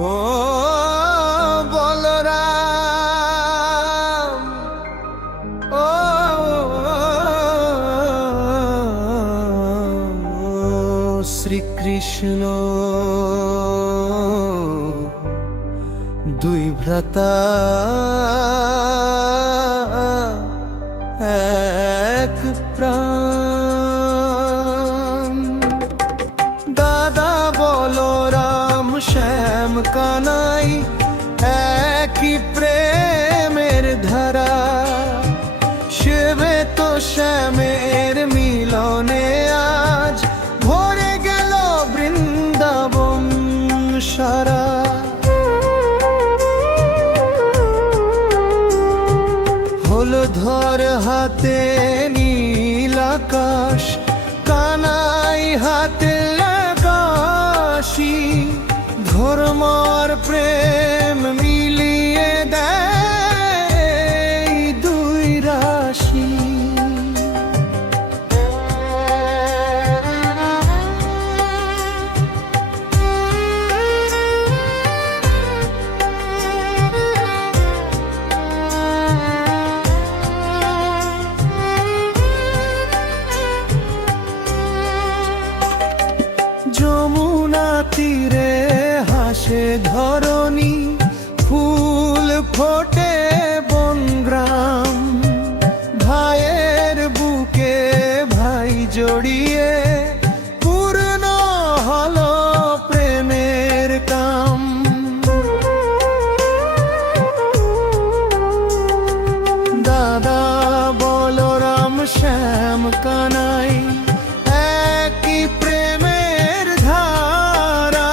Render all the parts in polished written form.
ও বলরাম, ও শ্রীকৃষ্ণ, দুই ভ্রাতা এক প্রাণ। দাদা বলরাম শ্যাম কানাই একই প্রেমের ধারা। শিবে তো শ্যামের মিলনে আজ ভরে গেল বৃন্দাবন সারা। হলধর হাতে নীল আকাশ, কানাই হাতে আকাশী। ধর্মর প্রেম মিলিয়ে দেয় দুই রাশি। যমুনা তীরে হাসে ধরণী, ফুল ফোটে বনগ্রাম। ভাইয়ের বুকে ভাই জড়িয়ে পূর্ণ হলো প্রেমের কাম। দাদা বলরাম শ্যাম কানাই একই প্রেমের ধারা।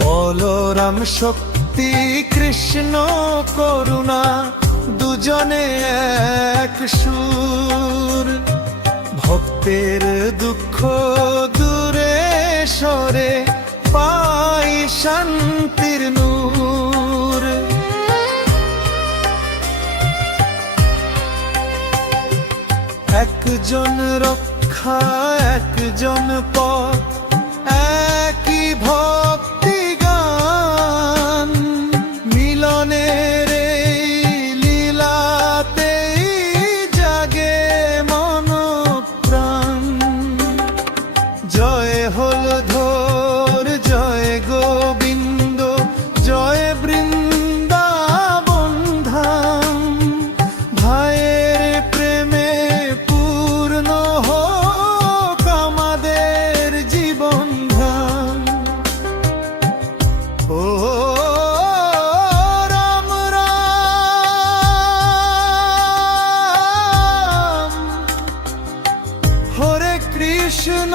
বলরাম শক্তি, কৃষ্ণ করুণা, দুজনে এক সুর। ভক্তের দুঃখ দূরে সরে পাই শান্তির নূর। একজন রক্ষা একজন পথ, একই ভক্তি গান। মিলনের এই লীলাতেই জাগে মন প্রাণ। জয় হলধর, জয় গোবিন্দ, জয় বৃন্দাবন ধাম। ভাইয়ের প্রেমে পূর্ণ হোক আমাদের জীবন ধাম। ও রাম রাম, হরে কৃষ্ণ